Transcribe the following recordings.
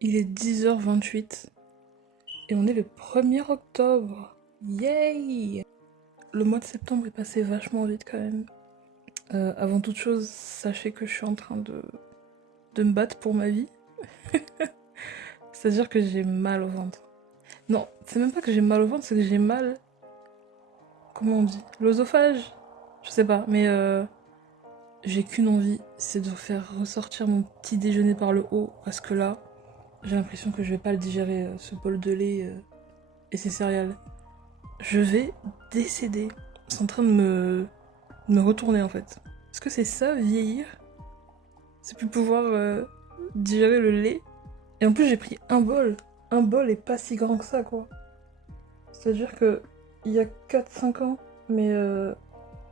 Il est 10h28 et on est le 1er octobre. Yay! Le mois de septembre est passé vachement vite quand même. Avant toute chose, sachez que je suis en train de me battre pour ma vie. C'est-à-dire que j'ai mal au ventre. Non, c'est même pas que j'ai mal au ventre, c'est que j'ai mal... Comment on dit? L'œsophage? Je sais pas, mais j'ai qu'une envie, c'est de faire ressortir mon petit déjeuner par le haut, parce que là, j'ai l'impression que je vais pas le digérer, ce bol de lait et ces céréales. Je vais décéder. C'est en train de me retourner en fait. Est-ce que c'est ça, vieillir? C'est plus pouvoir digérer le lait. Et en plus, j'ai pris un bol. Un bol est pas si grand que ça, quoi. C'est-à-dire que il y a 4 5 ans, mais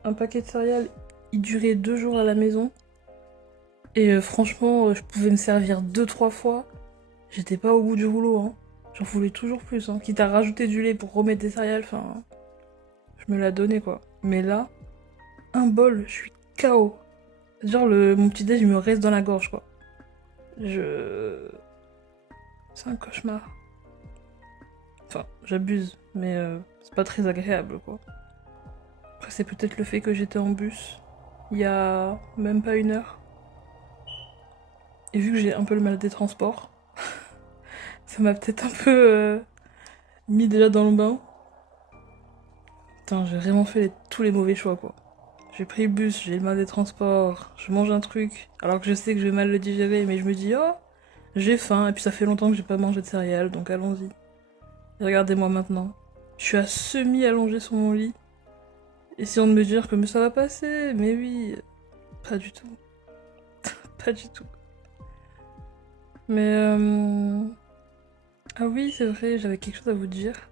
un paquet de céréales, il durait 2 jours à la maison. Et franchement, je pouvais me servir 2 3 fois. J'étais pas au bout du rouleau, hein. J'en voulais toujours plus, hein. Quitte à rajouter du lait pour remettre des céréales, enfin, je me la donnais, quoi. Mais là, un bol, je suis KO. Genre, mon petit déj, il me reste dans la gorge, quoi. Je... C'est un cauchemar. Enfin, j'abuse, mais c'est pas très agréable, quoi. Après, c'est peut-être le fait que j'étais en bus il y a même pas 1 heure. Et vu que j'ai un peu le mal des transports, ça m'a peut-être un peu mis déjà dans le bain. Putain, j'ai vraiment fait tous les mauvais choix, quoi. J'ai pris le bus, j'ai le mal des transports, je mange un truc, alors que je sais que je vais mal le digérer, mais je me dis, oh, j'ai faim, et puis ça fait longtemps que j'ai pas mangé de céréales, donc allons-y. Et regardez-moi maintenant. Je suis à semi allongée sur mon lit, essayant de me dire que mais ça va passer, mais oui, pas du tout. Pas du tout. Mais ah oui, c'est vrai, j'avais quelque chose à vous dire.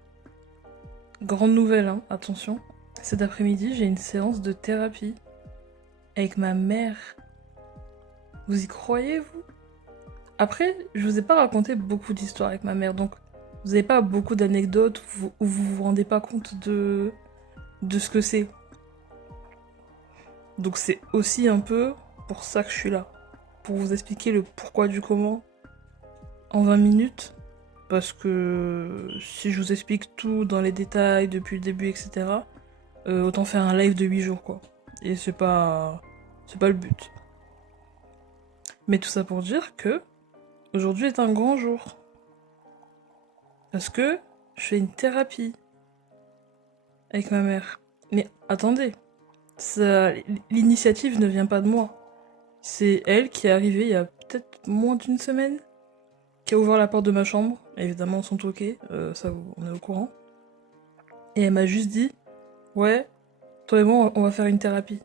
Grande nouvelle, hein, attention. Cet après-midi, j'ai une séance de thérapie avec ma mère. Vous y croyez, vous? Après, je vous ai pas raconté beaucoup d'histoires avec ma mère, donc vous avez pas beaucoup d'anecdotes où vous vous rendez pas compte de ce que c'est. Donc c'est aussi un peu pour ça que je suis là. Pour vous expliquer le pourquoi du comment en 20 minutes. Parce que si je vous explique tout dans les détails depuis le début, etc., autant faire un live de 8 jours, quoi. Et c'est pas le but. Mais tout ça pour dire que aujourd'hui est un grand jour. Parce que je fais une thérapie avec ma mère. Mais attendez, l'initiative ne vient pas de moi. C'est elle qui est arrivée il y a peut-être moins d'une semaine, qui a ouvert la porte de ma chambre. Évidemment, son toqué, ça on est au courant. Et elle m'a juste dit, ouais, toi et moi on va faire une thérapie.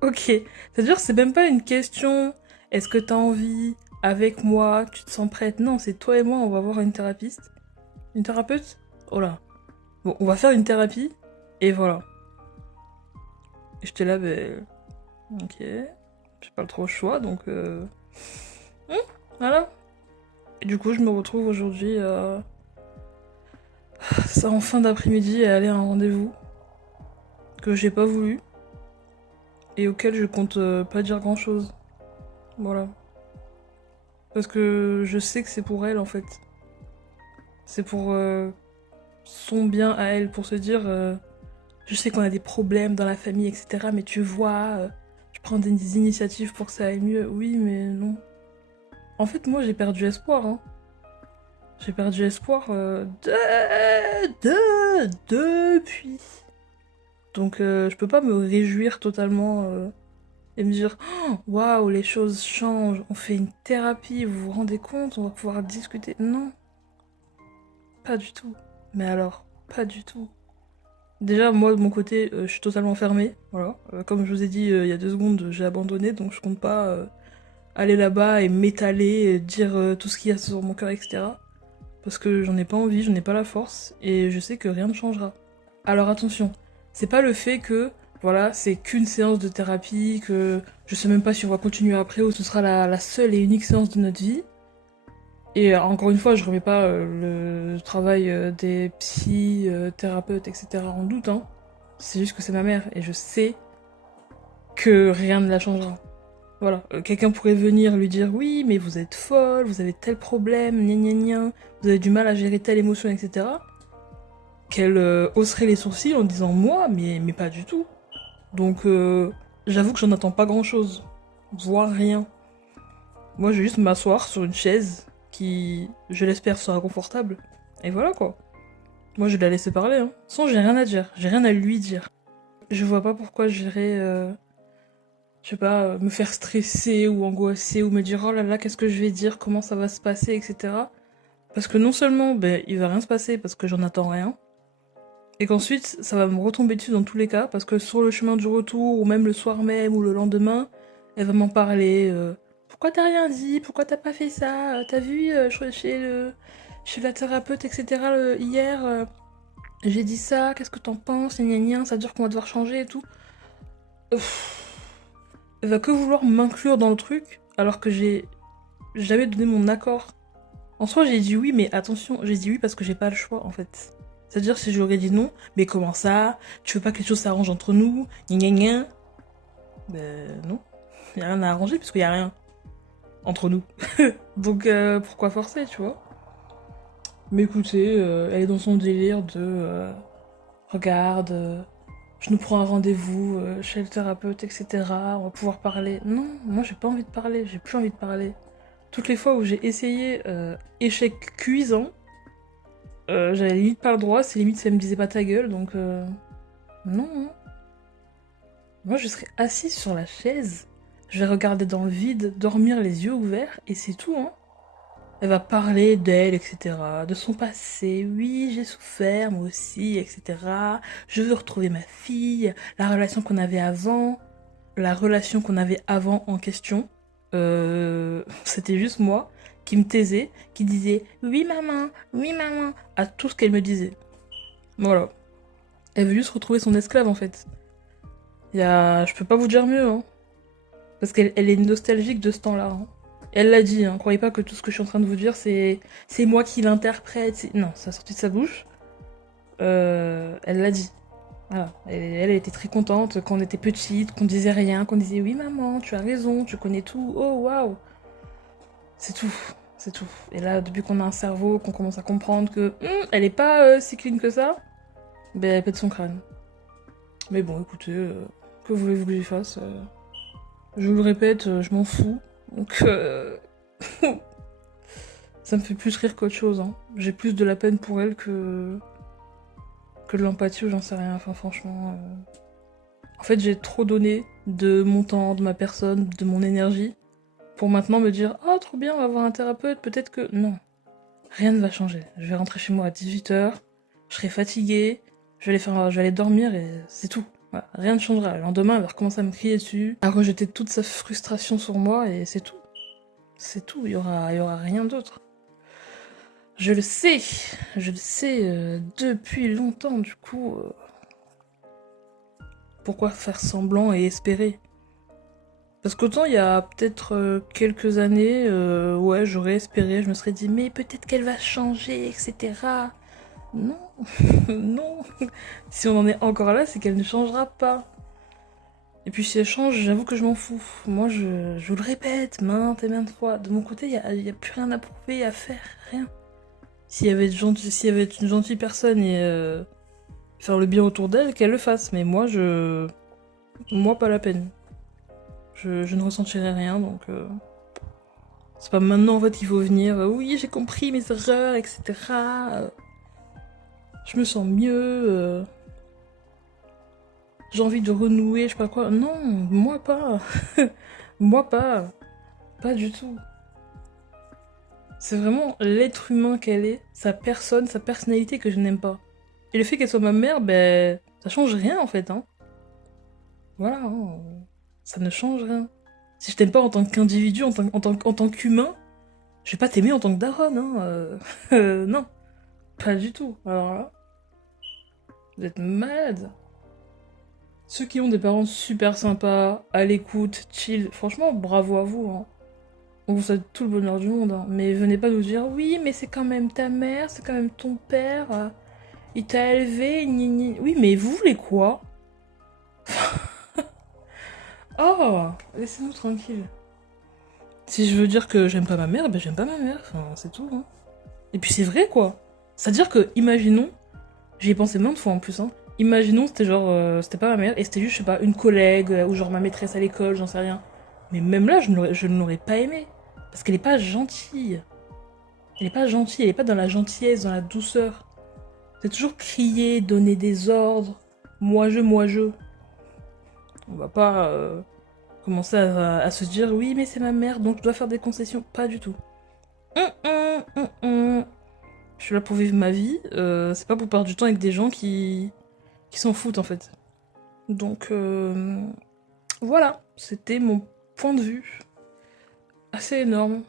Ok, c'est-à-dire c'est même pas une question, est-ce que t'as envie, avec moi, tu te sens prête? Non, c'est toi et moi on va voir une thérapeute. Une thérapeute? Oh là. Bon, on va faire une thérapie, et voilà. Et j'étais là, ben... Ok, j'ai pas trop le choix, donc... voilà. Et du coup, je me retrouve aujourd'hui, ça en fin d'après-midi, à aller à un rendez-vous que j'ai pas voulu et auquel je compte pas dire grand-chose. Voilà. Parce que je sais que c'est pour elle, en fait. C'est pour son bien à elle, pour se dire... je sais qu'on a des problèmes dans la famille, etc. Mais tu vois, je prends des initiatives pour que ça aille mieux. Oui, mais non. En fait, moi, j'ai perdu espoir, hein. J'ai perdu espoir depuis. Donc je peux pas me réjouir totalement et me dire oh, waouh, les choses changent, on fait une thérapie, vous vous rendez compte, on va pouvoir discuter. Non, pas du tout. Mais alors, pas du tout. Déjà, moi de mon côté, je suis totalement fermée. Voilà. Comme je vous ai dit il y a 2 secondes, j'ai abandonné, donc je compte pas aller là-bas et m'étaler, et dire tout ce qu'il y a sur mon cœur, etc. Parce que j'en ai pas envie, j'en ai pas la force, et je sais que rien ne changera. Alors attention, c'est pas le fait que, voilà, c'est qu'une séance de thérapie, que je sais même pas si on va continuer après ou ce sera la seule et unique séance de notre vie. Et encore une fois, je remets pas le travail des psy, thérapeutes, etc. en doute, hein. C'est juste que c'est ma mère, et je sais que rien ne la changera. Voilà, quelqu'un pourrait venir lui dire oui, mais vous êtes folle, vous avez tel problème, gna gna gna, vous avez du mal à gérer telle émotion, etc. Qu'elle hausserait les sourcils en disant moi, mais pas du tout. Donc j'avoue que j'en attends pas grand chose, voire rien. Moi je vais juste m'asseoir sur une chaise qui, je l'espère, sera confortable. Et voilà quoi. Moi je vais la laisser parler, hein. Sans j'ai rien à dire, j'ai rien à lui dire. Je vois pas pourquoi j'irais je sais pas, me faire stresser ou angoisser ou me dire oh là là, qu'est-ce que je vais dire, comment ça va se passer, etc. Parce que non seulement, ben, il va rien se passer parce que j'en attends rien, et qu'ensuite, ça va me retomber dessus dans tous les cas, parce que sur le chemin du retour, ou même le soir même, ou le lendemain, elle va m'en parler. Pourquoi t'as rien dit? Pourquoi t'as pas fait ça? T'as vu chez la thérapeute, etc. Hier, j'ai dit ça, qu'est-ce que t'en penses? Gna gna gna, ça veut dire qu'on va devoir changer et tout. Elle va que vouloir m'inclure dans le truc, alors que j'ai jamais donné mon accord. En soi, j'ai dit oui, mais attention, j'ai dit oui parce que j'ai pas le choix, en fait. C'est-à-dire, si j'aurais dit non, mais comment ça? Tu veux pas que les choses s'arrangent entre nous? Gna gna gna. Ben non, y a rien à arranger puisqu'il y a rien entre nous. Donc pourquoi forcer, tu vois? Mais écoutez, elle est dans son délire de regarde, je nous prends un rendez-vous chez le thérapeute, etc. On va pouvoir parler. Non, moi j'ai pas envie de parler, j'ai plus envie de parler. Toutes les fois où j'ai essayé échec cuisant, j'avais limite pas le droit, c'est limite ça me disait pas ta gueule, donc non. Hein. Moi je serais assise sur la chaise, je vais regarder dans le vide, dormir les yeux ouverts, et c'est tout, hein. Elle va parler d'elle, etc., de son passé, oui, j'ai souffert, moi aussi, etc. Je veux retrouver ma fille, la relation qu'on avait avant, la relation qu'on avait avant en question. C'était juste moi qui me taisait, qui disait oui maman, à tout ce qu'elle me disait. Voilà. Elle veut juste retrouver son esclave en fait. Je peux pas vous dire mieux, hein. Parce qu'elle est nostalgique de ce temps-là. Hein. Elle l'a dit, hein. Croyez pas que tout ce que je suis en train de vous dire, c'est moi qui l'interprète. Non, ça a sorti de sa bouche. Elle l'a dit. Voilà. Elle était très contente quand on était petite, qu'on disait rien, qu'on disait oui maman, tu as raison, tu connais tout. Oh waouh. C'est tout. C'est tout. Et là, depuis qu'on a un cerveau, qu'on commence à comprendre que elle est pas si clean que ça, ben elle pète son crâne. Mais bon, écoutez, que voulez-vous que j'y fasse Je vous le répète, je m'en fous. Donc, ça me fait plus rire qu'autre chose. Hein. J'ai plus de la peine pour elle que de l'empathie ou j'en sais rien. Enfin, franchement. En fait, j'ai trop donné de mon temps, de ma personne, de mon énergie pour maintenant me dire ah, trop bien, on va voir un thérapeute, peut-être que. Non. Rien ne va changer. Je vais rentrer chez moi à 18h, je serai fatiguée, je vais aller dormir et c'est tout. Voilà. Rien ne changera. Le lendemain, elle va recommencer à me crier dessus, à rejeter toute sa frustration sur moi et c'est tout. C'est tout, il y aura rien d'autre. Je le sais depuis longtemps, du coup. Pourquoi faire semblant et espérer? Parce qu'autant il y a peut-être quelques années, ouais, j'aurais espéré, je me serais dit, mais peut-être qu'elle va changer, etc. Non, non. Si on en est encore là, c'est qu'elle ne changera pas. Et puis si elle change, j'avoue que je m'en fous. Moi, je vous le répète maintes et maintes fois. De mon côté, il y a plus rien à prouver, à faire, rien. S'il y avait une gentille personne et faire le bien autour d'elle, qu'elle le fasse. Mais moi, moi, pas la peine. Je ne ressentirai rien, donc c'est pas maintenant en fait qu'il faut venir. Oui, j'ai compris mes erreurs, etc. Je me sens mieux. J'ai envie de renouer, je sais pas quoi. Non, moi pas. Moi pas. Pas du tout. C'est vraiment l'être humain qu'elle est, sa personne, sa personnalité que je n'aime pas. Et le fait qu'elle soit ma mère, ben, ça change rien en fait. Hein. Voilà, hein. Ça ne change rien. Si je t'aime pas en tant qu'individu, en tant qu'humain, je vais pas t'aimer en tant que daronne. Hein. Non, pas du tout. Alors là, vous êtes malade. Ceux qui ont des parents super sympas, à l'écoute, chill, franchement, bravo à vous. Hein. On vous souhaite tout le bonheur du monde. Hein. Mais venez pas nous dire, oui, mais c'est quand même ta mère, c'est quand même ton père, il t'a élevé, gni gni. Oui, mais vous voulez quoi? Oh, laissez-nous tranquille. Si je veux dire que j'aime pas ma mère, ben j'aime pas ma mère, enfin, c'est tout. Hein. Et puis c'est vrai, quoi. C'est-à-dire que, imaginons, j'y ai pensé maintes fois en plus, hein. Imaginons, c'était genre, c'était pas ma mère, et c'était juste, je sais pas, une collègue, ou genre ma maîtresse à l'école, j'en sais rien. Mais même là, je ne l'aurais pas aimée. Parce qu'elle est pas gentille. Elle est pas gentille, elle est pas dans la gentillesse, dans la douceur. C'est toujours crier, donner des ordres. Moi je. On va pas commencer à se dire, oui, mais c'est ma mère, donc je dois faire des concessions. Pas du tout. Hum. Je suis là pour vivre ma vie. C'est pas pour perdre du temps avec des gens qui s'en foutent en fait. Donc voilà, c'était mon point de vue assez énorme.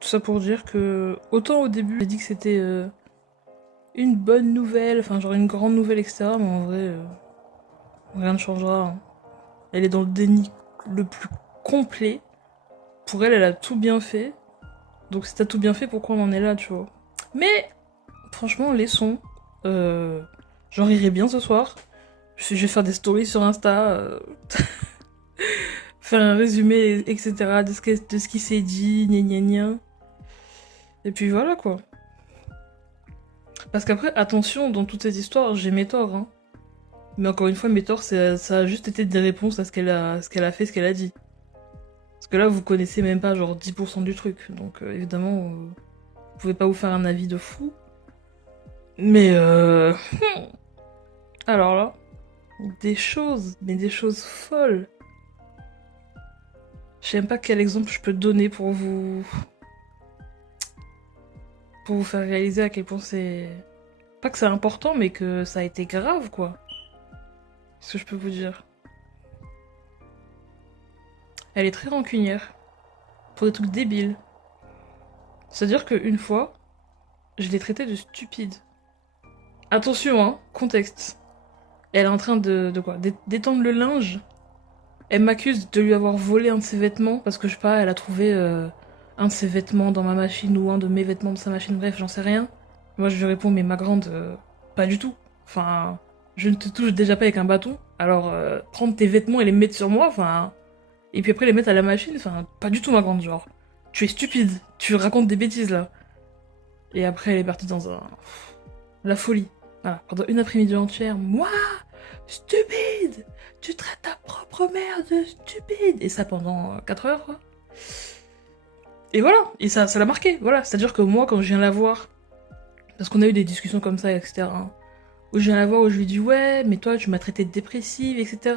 Tout ça pour dire que autant au début j'ai dit que c'était une bonne nouvelle, enfin genre une grande nouvelle, etc. Mais en vrai, rien ne changera. Hein. Elle est dans le déni le plus complet. Pour elle, elle a tout bien fait. Donc si t'as tout bien fait, pourquoi on en est là, tu vois. Mais franchement, laissons. J'en rirai bien ce soir. Je vais faire des stories sur Insta, faire un résumé, etc. de ce qui s'est dit, gna gna gna. Et puis voilà quoi. Parce qu'après, attention, dans toutes ces histoires, j'ai mes torts. Hein. Mais encore une fois, mes torts, ça a juste été des réponses à ce qu'elle a fait, ce qu'elle a dit. Parce que là, vous connaissez même pas genre 10% du truc. Donc évidemment, vous pouvez pas vous faire un avis de fou. Mais alors là, des choses, mais des choses folles. Je sais même pas quel exemple je peux donner pour vous faire réaliser à quel point c'est pas que c'est important, mais que ça a été grave quoi. Ce que je peux vous dire. Elle est très rancunière pour des trucs débiles. C'est-à-dire qu'une fois, je l'ai traitée de stupide. Attention hein, contexte. Elle est en train de quoi, d'étendre le linge. Elle m'accuse de lui avoir volé un de ses vêtements parce que je sais pas, elle a trouvé un de ses vêtements dans ma machine ou un de mes vêtements dans sa machine, bref, j'en sais rien. Moi je lui réponds, mais ma grande, pas du tout. Enfin, je ne te touche déjà pas avec un bâton, alors prendre tes vêtements et les mettre sur moi, enfin. Et puis après les mettre à la machine, enfin, pas du tout ma grande, genre. Tu es stupide, tu racontes des bêtises là. Et après elle est partie dans un. La folie. Voilà, pendant une après-midi entière, moi, stupide, tu traites ta propre mère de stupide. Et ça pendant 4 heures, quoi. Et voilà, et ça l'a marqué, voilà. C'est-à-dire que moi, quand je viens la voir, parce qu'on a eu des discussions comme ça, etc., hein, où je viens la voir, où je lui dis, ouais, mais toi, tu m'as traité de dépressive, etc.,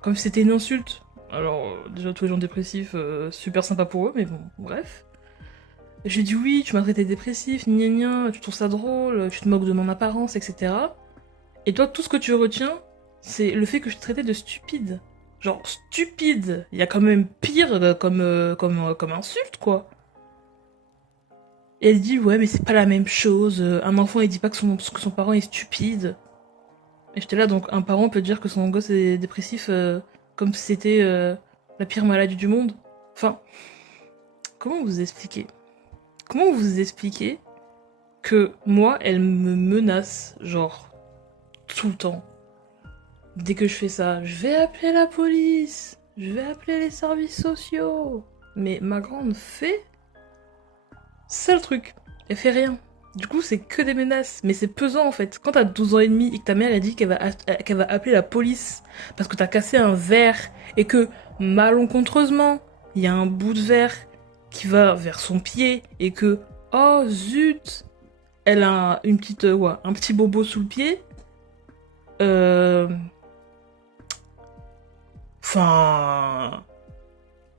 comme si c'était une insulte. Alors, déjà, tous les gens dépressifs, super sympa pour eux, mais bon, bref. Je lui dis, oui, tu m'as traité de dépressif, gna gna, tu trouves ça drôle, tu te moques de mon apparence, etc. Et toi, tout ce que tu retiens, c'est le fait que je te traitais de stupide. Genre, stupide. Il y a quand même pire comme insulte, quoi. Et elle dit, ouais, mais c'est pas la même chose. Un enfant, il dit pas que son parent est stupide. Et j'étais là, donc un parent peut dire que son gosse est dépressif comme si c'était la pire maladie du monde. Enfin, comment vous expliquer? Comment vous expliquer que moi, elle me menace, genre, tout le temps? Dès que je fais ça, je vais appeler la police, je vais appeler les services sociaux. Mais ma grande fait, c'est le truc, elle fait rien. Du coup, c'est que des menaces, mais c'est pesant en fait. Quand t'as 12 ans et demi et que ta mère a dit qu'elle va appeler la police parce que t'as cassé un verre et que malencontreusement, il y a un bout de verre qui va vers son pied et que, oh zut, elle a une petite, un petit bobo sous le pied. Euh, Enfin,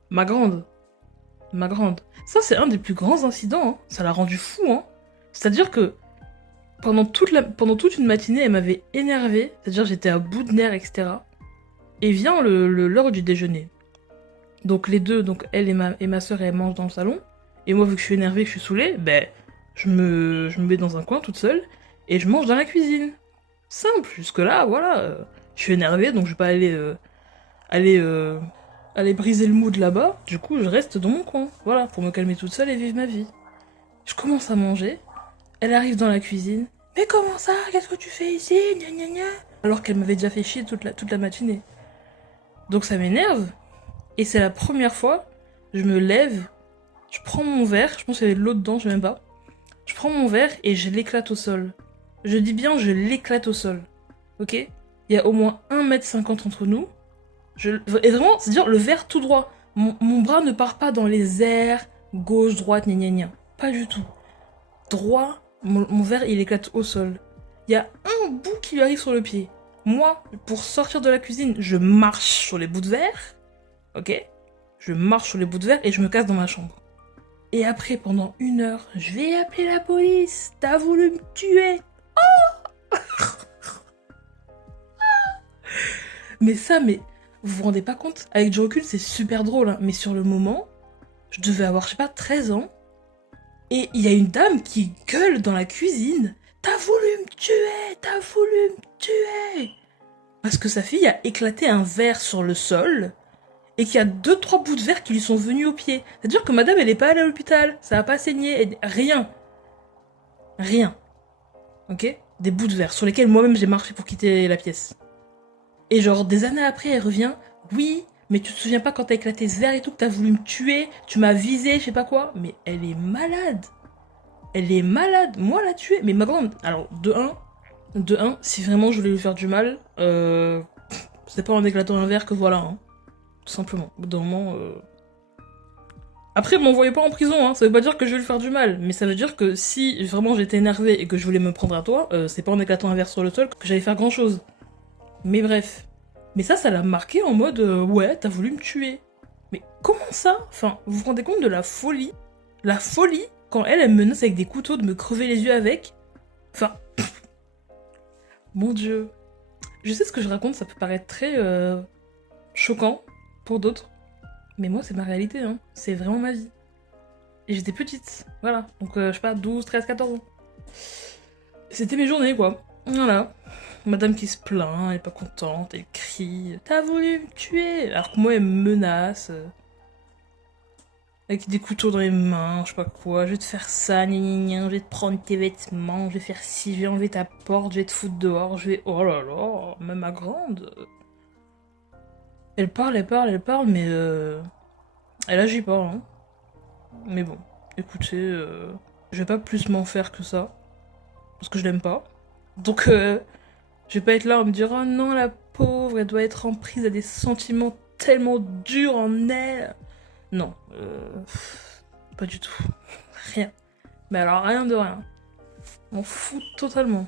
ma grande, ma grande. Ça, c'est un des plus grands incidents. Hein. Ça l'a rendu fou. Hein. C'est-à-dire que pendant toute une matinée, elle m'avait énervée. C'est-à-dire j'étais à bout de nerfs, etc. Et vient l'heure du déjeuner. Donc les deux, donc elle et ma soeur, elles mangent dans le salon. Et moi, vu que je suis énervée, que je suis saoulée, ben, je me mets dans un coin toute seule et je mange dans la cuisine. Simple. Jusque-là, voilà. Je suis énervée, donc je vais pas aller, aller briser le mood là-bas. Du coup, je reste dans mon coin. Voilà, pour me calmer toute seule et vivre ma vie. Je commence à manger. Elle arrive dans la cuisine. Mais comment ça? Qu'est-ce que tu fais ici? Gna gna gna. Alors qu'elle m'avait déjà fait chier toute la matinée. Donc ça m'énerve. Et c'est la première fois, je me lève, je prends mon verre, je pense qu'il y avait de l'eau dedans, je sais même pas. Je prends mon verre et je l'éclate au sol. Je dis bien, je l'éclate au sol. Ok? Il y a au moins 1,50 m entre nous. Et vraiment, c'est-à-dire le verre tout droit. Mon bras ne part pas dans les airs, gauche, droite, gna gna gna. Pas du tout. Droit, mon verre il éclate au sol. Il y a un bout qui lui arrive sur le pied. Moi, pour sortir de la cuisine, je marche sur les bouts de verre. Ok? Je marche sur les bouts de verre et je me casse dans ma chambre. Et après, pendant 1 heure, je vais appeler la police. T'as voulu me tuer. Mais ça, mais vous vous rendez pas compte? Avec du recul, c'est super drôle, hein. Mais sur le moment, je devais avoir, je sais pas, 13 ans. Et il y a une dame qui gueule dans la cuisine. T'as voulu me tuer, t'as voulu me tuer. Parce que sa fille a éclaté un verre sur le sol et qu'il y a 2-3 bouts de verre qui lui sont venus au pied. C'est-à-dire que madame, elle est pas allée à l'hôpital, ça a pas saigné, rien. Rien. Ok? Des bouts de verre sur lesquels moi-même j'ai marché pour quitter la pièce. Et genre, des années après, elle revient. Oui, mais tu te souviens pas quand t'as éclaté ce verre et tout, que t'as voulu me tuer, tu m'as visé, je sais pas quoi. Mais elle est malade. Elle est malade. Moi, la tuer. Mais ma grande. Alors, de un, si vraiment je voulais lui faire du mal, c'est pas en éclatant un verre que voilà, hein. Tout simplement. Au bout d'un moment. Après, m'envoyez pas en prison, hein. Ça veut pas dire que je vais lui faire du mal. Mais ça veut dire que si vraiment j'étais énervée et que je voulais me prendre à toi, c'est pas en éclatant un verre sur le sol que j'allais faire grand chose. Mais bref. Mais ça l'a marqué en mode ouais, t'as voulu me tuer. Mais comment ça? Enfin, vous vous rendez compte de la folie? La folie quand elle me menace avec des couteaux de me crever les yeux avec. Enfin, mon dieu. Je sais ce que je raconte, ça peut paraître très choquant pour d'autres. Mais moi, c'est ma réalité, hein. C'est vraiment ma vie. Et j'étais petite, voilà. Donc, je sais pas, 12, 13, 14 ans. C'était mes journées, quoi. Voilà. Madame qui se plaint, elle est pas contente, elle crie « T'as voulu me tuer !» Alors que moi, elle me menace. Avec des couteaux dans les mains, je sais pas quoi. Je vais te faire ça, gna gna gna, je vais te prendre tes vêtements, je vais faire ci, je vais enlever ta porte, je vais te foutre dehors, je vais... Oh là là, même ma grande. Elle parle, mais elle agit pas, hein. Mais bon, écoutez, je vais pas plus m'en faire que ça. Parce que je l'aime pas. Donc, je vais pas être là à me dire oh non, la pauvre, elle doit être en prise à des sentiments tellement durs en elle. Non, pas du tout. Rien. Mais alors, rien de rien. On fout totalement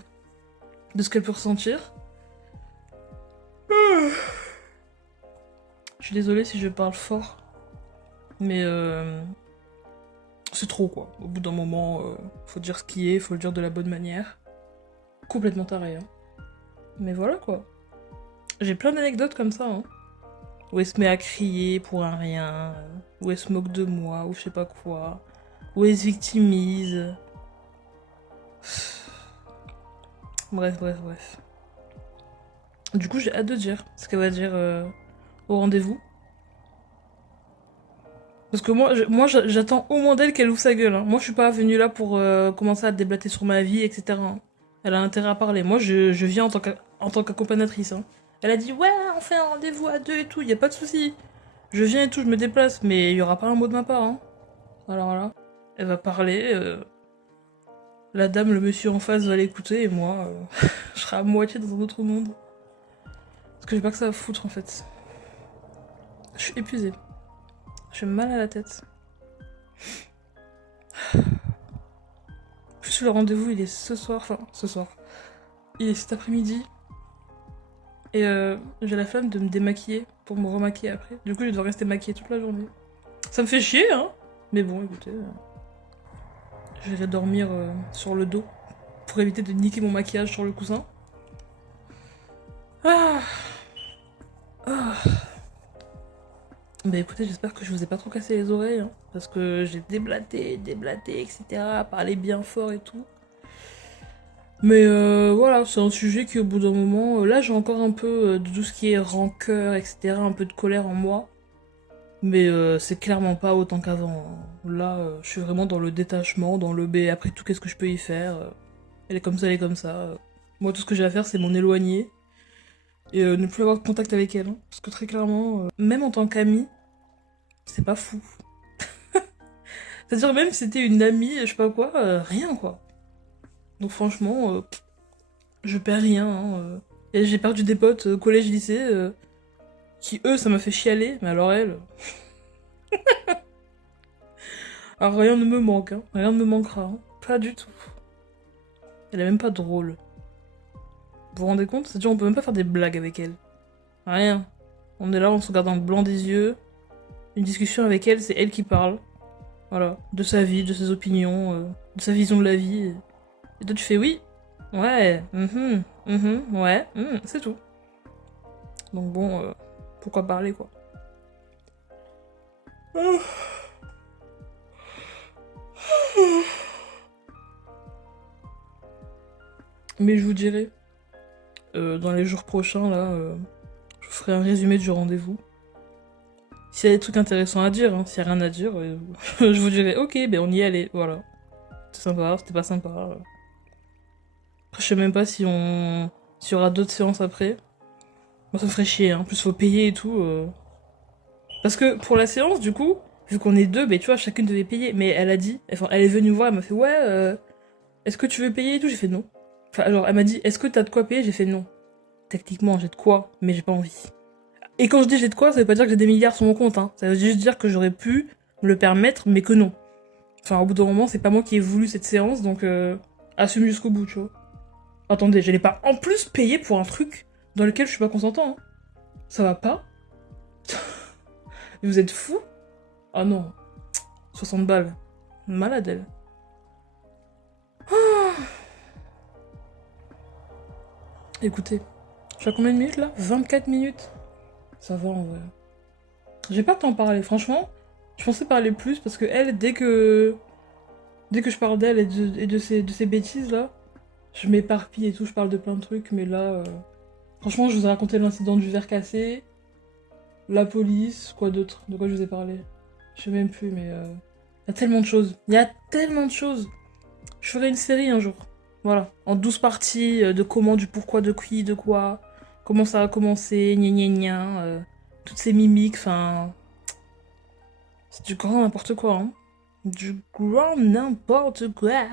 de ce qu'elle peut ressentir. Je suis désolée si je parle fort. Mais c'est trop quoi. Au bout d'un moment, faut dire ce qui est, faut le dire de la bonne manière. Complètement taré, hein. Mais voilà quoi. J'ai plein d'anecdotes comme ça, hein. Où elle se met à crier pour un rien, où elle se moque de moi, ou je sais pas quoi, où elle se victimise. Bref. Du coup, j'ai hâte de dire ce qu'elle va dire au rendez-vous. Parce que moi j'attends au moins d'elle qu'elle ouvre sa gueule, hein. Moi, je suis pas venue là pour commencer à déblater sur ma vie, etc., hein. Elle a intérêt à parler. Moi, je viens en tant qu'accompagnatrice, hein. Elle a dit, ouais, on fait un rendez-vous à 2 et tout, y a pas de souci. Je viens et tout, je me déplace, mais il y aura pas un mot de ma part, hein. Alors là, elle va parler, la dame, le monsieur en face va l'écouter, et moi, je serai à moitié dans un autre monde. Parce que j'ai pas que ça à foutre, en fait. Je suis épuisée. J'ai mal à la tête. Plus le rendez-vous, il est ce soir, enfin, ce soir. Il est cet après-midi. Et j'ai la flemme de me démaquiller pour me remaquiller après. Du coup, je dois rester maquillée toute la journée. Ça me fait chier, hein. Mais bon, écoutez, j'irai dormir sur le dos pour éviter de niquer mon maquillage sur le coussin. Ah. Bah écoutez, j'espère que je vous ai pas trop cassé les oreilles, hein, parce que j'ai déblaté, etc., parlé bien fort et tout. Mais voilà, c'est un sujet qui au bout d'un moment, là j'ai encore un peu de tout ce qui est rancœur, etc., un peu de colère en moi. Mais c'est clairement pas autant qu'avant, hein. Là, je suis vraiment dans le détachement, dans le B, après tout, qu'est-ce que je peux y faire? Elle est comme ça, elle est comme ça. Moi, tout ce que j'ai à faire, c'est m'en éloigner. Et ne plus avoir de contact avec elle. Hein. Parce que très clairement, même en tant qu'amie, c'est pas fou. C'est-à-dire même si c'était une amie, je sais pas quoi, rien quoi. Donc franchement, je perds rien. Hein, Et j'ai perdu des potes collège-lycée qui eux, ça m'a fait chialer, mais alors elle... Alors rien ne me manque, hein. Rien ne me manquera. Hein. Pas du tout. Elle est même pas drôle. Vous vous rendez compte? C'est-à-dire on peut même pas faire des blagues avec elle. Rien. On est là, on se regarde dans le blanc des yeux. Une discussion avec elle, c'est elle qui parle. Voilà. De sa vie, de ses opinions, de sa vision de la vie. Et toi tu fais oui. Ouais. Ouais. C'est tout. Donc bon, pourquoi parler quoi. Mais je vous dirai, dans les jours prochains, là, je vous ferai un résumé du rendez-vous. S'il y a des trucs intéressants à dire, hein, s'il y a rien à dire, je vous dirai, ok, ben on y allait, voilà. C'était sympa, c'était pas sympa. Après, je sais même pas si on... s'il y aura d'autres séances après. Moi, ça me ferait chier, hein. En plus, faut payer et tout. Parce que pour la séance, du coup, vu qu'on est deux, ben tu vois, chacune devait payer. Mais elle a dit, enfin, elle est venue voir, elle m'a fait, ouais, est-ce que tu veux payer et tout? J'ai fait non. Enfin, genre, elle m'a dit, est-ce que t'as de quoi payer? J'ai fait non. Techniquement, j'ai de quoi, mais j'ai pas envie. Et quand je dis j'ai de quoi, ça veut pas dire que j'ai des milliards sur mon compte, hein. Ça veut juste dire que j'aurais pu me le permettre, mais que non. Enfin, au bout d'un moment, c'est pas moi qui ai voulu cette séance, donc assume jusqu'au bout, tu vois. Attendez, je n'ai pas en plus payé pour un truc dans lequel je suis pas consentant, hein. Ça va pas? Vous êtes fous? Ah non. 60 balles. Malade, elle. Écoutez, je suis à combien de minutes là? 24 minutes. Ça va en vrai. J'ai pas tant parlé, franchement. Je pensais parler plus parce que elle, dès que je parle d'elle et de ses bêtises là, je m'éparpille et tout, je parle de plein de trucs, mais là, franchement, je vous ai raconté l'incident du verre cassé, la police, quoi d'autre? De quoi je vous ai parlé? Je sais même plus, mais il y a tellement de choses. Il y a tellement de choses. Je ferai une série un jour. Voilà. En 12 parties, de comment, du pourquoi, de qui, de quoi, comment ça a commencé, gna gna gna, toutes ces mimiques, enfin... C'est du grand n'importe quoi, hein. Du grand n'importe quoi.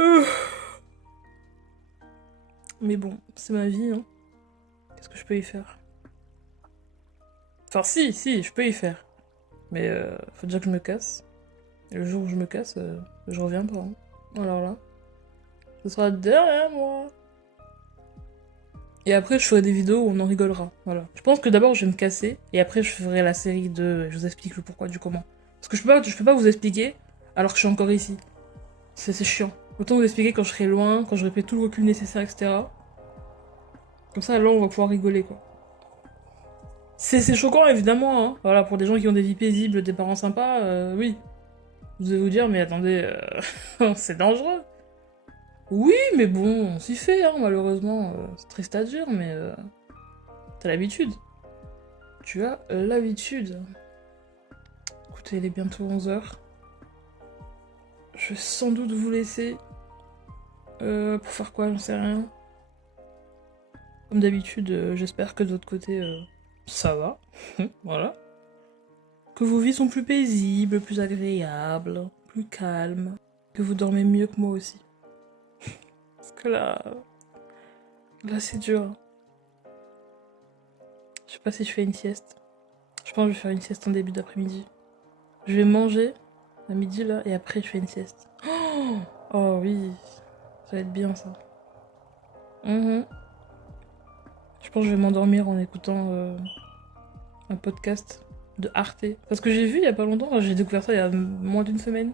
Euh. Mais bon, c'est ma vie, hein. Qu'est-ce que je peux y faire? Enfin, si, je peux y faire. Mais faut déjà que je me casse. Et le jour où je me casse, je reviens pas. Hein. Alors là, ce sera derrière moi. Et après, je ferai des vidéos où on en rigolera. Voilà. Je pense que d'abord, je vais me casser. Et après, je ferai la série de... Je vous explique le pourquoi du comment. Parce que je peux pas vous expliquer alors que je suis encore ici. C'est chiant. Autant vous expliquer quand je serai loin, quand j'aurai pris tout le recul nécessaire, etc. Comme ça, là, on va pouvoir rigoler, quoi. C'est choquant, évidemment, hein. Voilà, pour des gens qui ont des vies paisibles, des parents sympas, oui. Je vais vous dire, mais attendez, c'est dangereux. Oui, mais bon, on s'y fait, hein, malheureusement. C'est triste à dire, mais t'as l'habitude. Tu as l'habitude. Écoutez, il est bientôt 11h. Je vais sans doute vous laisser. Pour faire quoi, j'en sais rien. Comme d'habitude, j'espère que de votre côté, ça va. Voilà. Que vos vies sont plus paisibles, plus agréables, plus calmes. Que vous dormez mieux que moi aussi. Parce que là c'est dur. Je sais pas si je fais une sieste. Je pense que je vais faire une sieste en début d'après-midi. Je vais manger à midi là et après je fais une sieste. Oh oui, ça va être bien ça. Mhm. Je pense que je vais m'endormir en écoutant un podcast de Arte. Parce que j'ai vu il y a pas longtemps, j'ai découvert ça il y a moins d'une semaine.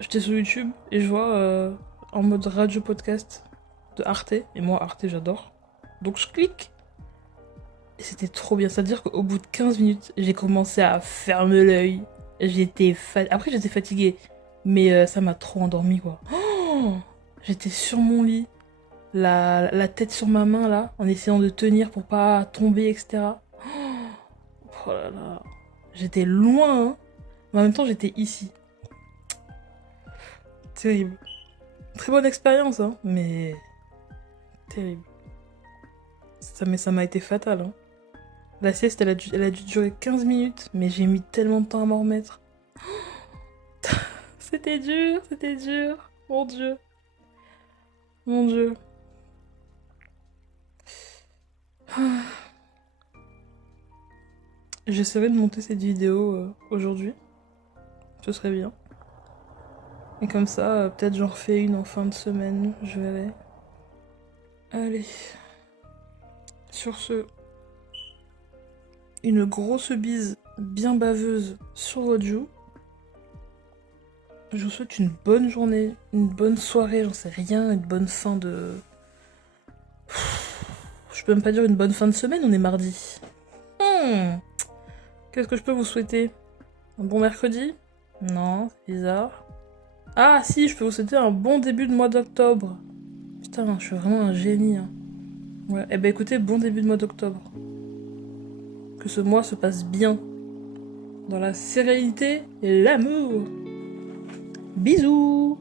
J'étais sur YouTube et je vois en mode radio podcast de Arte. Et moi, Arte, j'adore. Donc je clique. Et c'était trop bien. C'est-à-dire qu'au bout de 15 minutes, j'ai commencé à fermer l'œil. Après, j'étais fatiguée. Mais ça m'a trop endormie, quoi. Oh, j'étais sur mon lit, la tête sur ma main, là, en essayant de tenir pour pas tomber, etc. Oh là là. J'étais loin, hein. Mais en même temps, j'étais ici. Terrible. Très bonne expérience, hein, mais terrible. Mais ça m'a été fatal, hein. La sieste, elle a dû durer 15 minutes, mais j'ai mis tellement de temps à m'en remettre. C'était dur, c'était dur. Mon Dieu. Mon Dieu. J'essaierai de monter cette vidéo aujourd'hui. Ce serait bien. Et comme ça, peut-être j'en refais une en fin de semaine. Je verrai. Allez. Sur ce, une grosse bise bien baveuse sur votre joue. Je vous souhaite une bonne journée, une bonne soirée, j'en sais rien, une bonne fin de... Je peux même pas dire une bonne fin de semaine, on est mardi. Qu'est-ce que je peux vous souhaiter? Un bon mercredi? Non, c'est bizarre. Ah si, je peux vous souhaiter un bon début de mois d'octobre. Putain, je suis vraiment un génie. Hein. Ouais, eh ben écoutez, bon début de mois d'octobre. Que ce mois se passe bien. Dans la sérénité et l'amour. Bisous!